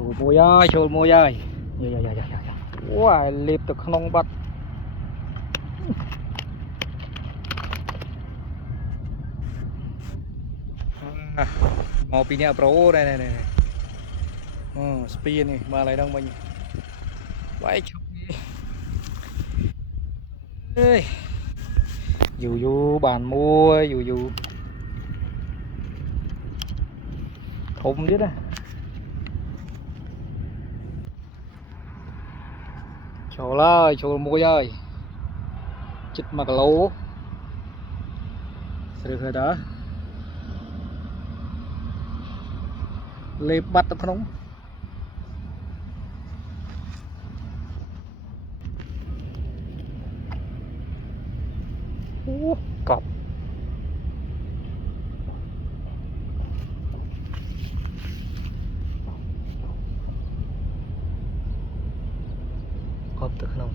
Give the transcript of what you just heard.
Chùl môi ơi wow liệp từ không bắt mau pinnya pro đây này speed này mà lại đang mình vậy chụp ơi dù bàn mua dù không biết á chùl môi ơi chích mặt lố được rồi đó liệp bắt được không cọp cọp được không